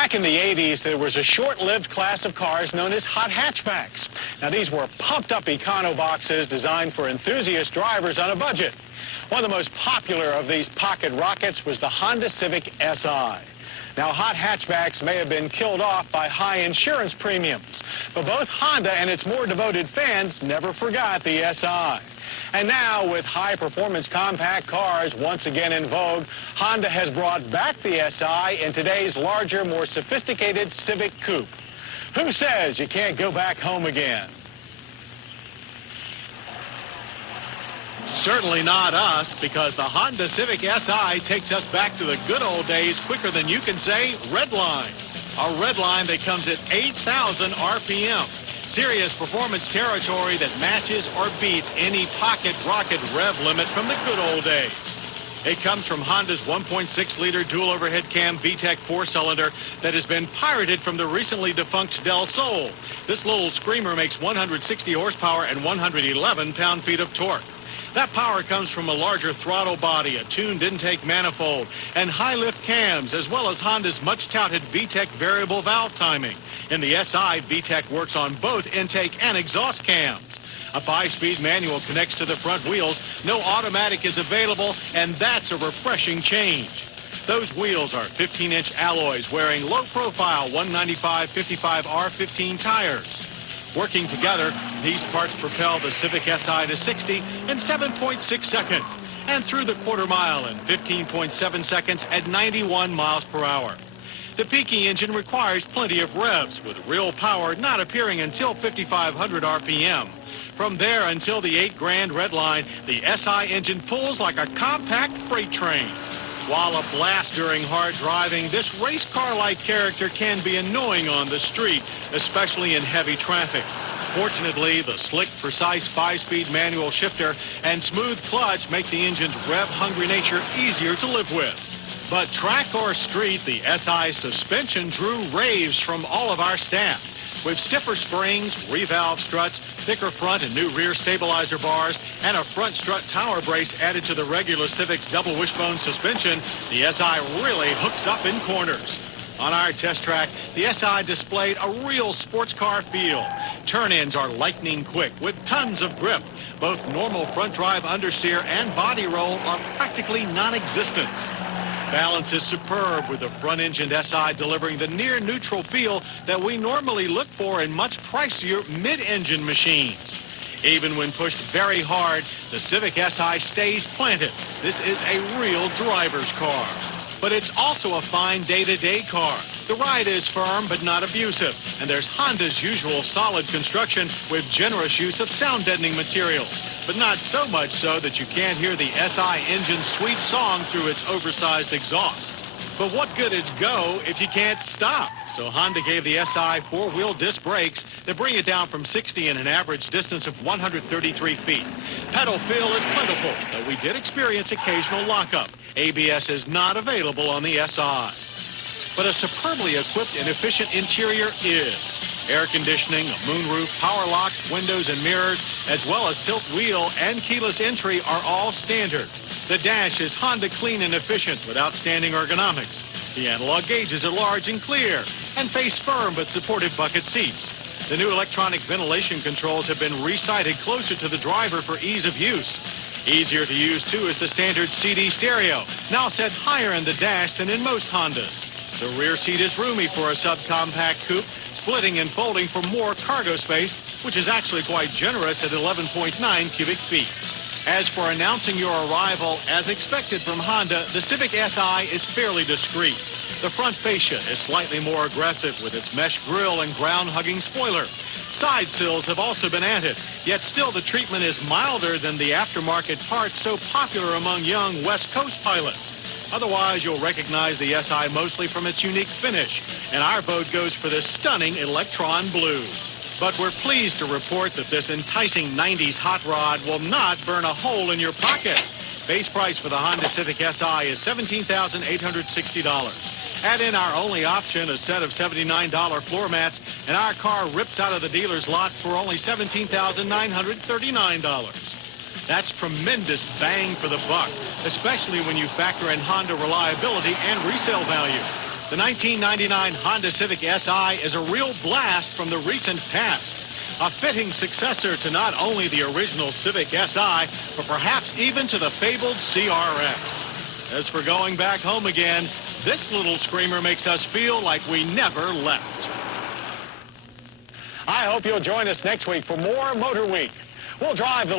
Back in the 80s, there was a short-lived class of cars known as hot hatchbacks. Now, these were pumped-up econo boxes designed for enthusiast drivers on a budget. One of the most popular of these pocket rockets was the Honda Civic SI. Now, hot hatchbacks may have been killed off by high insurance premiums, but both Honda and its more devoted fans never forgot the SI. And now, with high-performance compact cars once again in vogue, Honda has brought back the SI in today's larger, more sophisticated Civic Coupe. Who says you can't go back home again? Certainly not us, because the Honda Civic SI takes us back to the good old days quicker than you can say redline. A redline that comes at 8,000 RPM. Serious performance territory that matches or beats any pocket rocket rev limit from the good old days. It comes from Honda's 1.6-liter dual overhead cam VTEC 4-cylinder that has been pirated from the recently defunct Del Sol. This little screamer makes 160 horsepower and 111 pound-feet of torque. That power comes from a larger throttle body, a tuned intake manifold, and high-lift cams, as well as Honda's much-touted VTEC variable valve timing. In the SI, VTEC works on both intake and exhaust cams. A 5-speed manual connects to the front wheels. No automatic is available, and that's a refreshing change. Those wheels are 15-inch alloys wearing low-profile 195/55 R15 tires. Working together, these parts propel the Civic SI to 60 in 7.6 seconds and through the quarter mile in 15.7 seconds at 91 miles per hour. The peaking engine requires plenty of revs, with real power not appearing until 5,500 RPM. From there until the $8,000 red line, the SI engine pulls like a compact freight train. While a blast during hard driving, this race car-like character can be annoying on the street, especially in heavy traffic. Fortunately, the slick, precise 5-speed manual shifter and smooth clutch make the engine's rev-hungry nature easier to live with. But track or street, the SI suspension drew raves from all of our staff. With stiffer springs, revalve struts, thicker front and new rear stabilizer bars, and a front strut tower brace added to the regular Civic's double wishbone suspension, the SI really hooks up in corners. On our test track, the SI displayed a real sports car feel. Turn-ins are lightning quick with tons of grip. Both normal front drive understeer and body roll are practically non-existent. Balance is superb, with the front-engined SI delivering the near-neutral feel that we normally look for in much pricier mid-engine machines. Even when pushed very hard, the Civic SI stays planted. This is a real driver's car. But it's also a fine day-to-day car. The ride is firm but not abusive, and there's Honda's usual solid construction with generous use of sound-deadening materials, but not so much so that you can't hear the SI engine's sweet song through its oversized exhaust. But what good is go if you can't stop? So Honda gave the SI 4-wheel disc brakes that bring it down from 60 in an average distance of 133 feet. Pedal feel is plentiful, though we did experience occasional lockup. ABS is not available on the SI. But a superbly equipped and efficient interior is. Air conditioning, a moonroof, power locks, windows and mirrors, as well as tilt wheel and keyless entry are all standard. The dash is Honda clean and efficient with outstanding ergonomics. The analog gauges are large and clear and face firm but supportive bucket seats. The new electronic ventilation controls have been resited closer to the driver for ease of use. Easier to use, too, is the standard CD stereo, now set higher in the dash than in most Hondas. The rear seat is roomy for a subcompact coupe, splitting and folding for more cargo space, which is actually quite generous at 11.9 cubic feet. As for announcing your arrival, as expected from Honda, the Civic SI is fairly discreet. The front fascia is slightly more aggressive with its mesh grille and ground-hugging spoiler. Side sills have also been added, yet still the treatment is milder than the aftermarket parts so popular among young West Coast pilots. Otherwise, you'll recognize the SI mostly from its unique finish, and our vote goes for this stunning Electron Blue. But we're pleased to report that this enticing 90s hot rod will not burn a hole in your pocket. Base price for the Honda Civic SI is $17,860. Add in our only option, a set of $79 floor mats, and our car rips out of the dealer's lot for only $17,939. That's tremendous bang for the buck, especially when you factor in Honda reliability and resale value. The 1999 Honda Civic SI is a real blast from the recent past. A fitting successor to not only the original Civic SI, but perhaps even to the fabled CRX. As for going back home again, this little screamer makes us feel like we never left. I hope you'll join us next week for more Motor Week. We'll drive the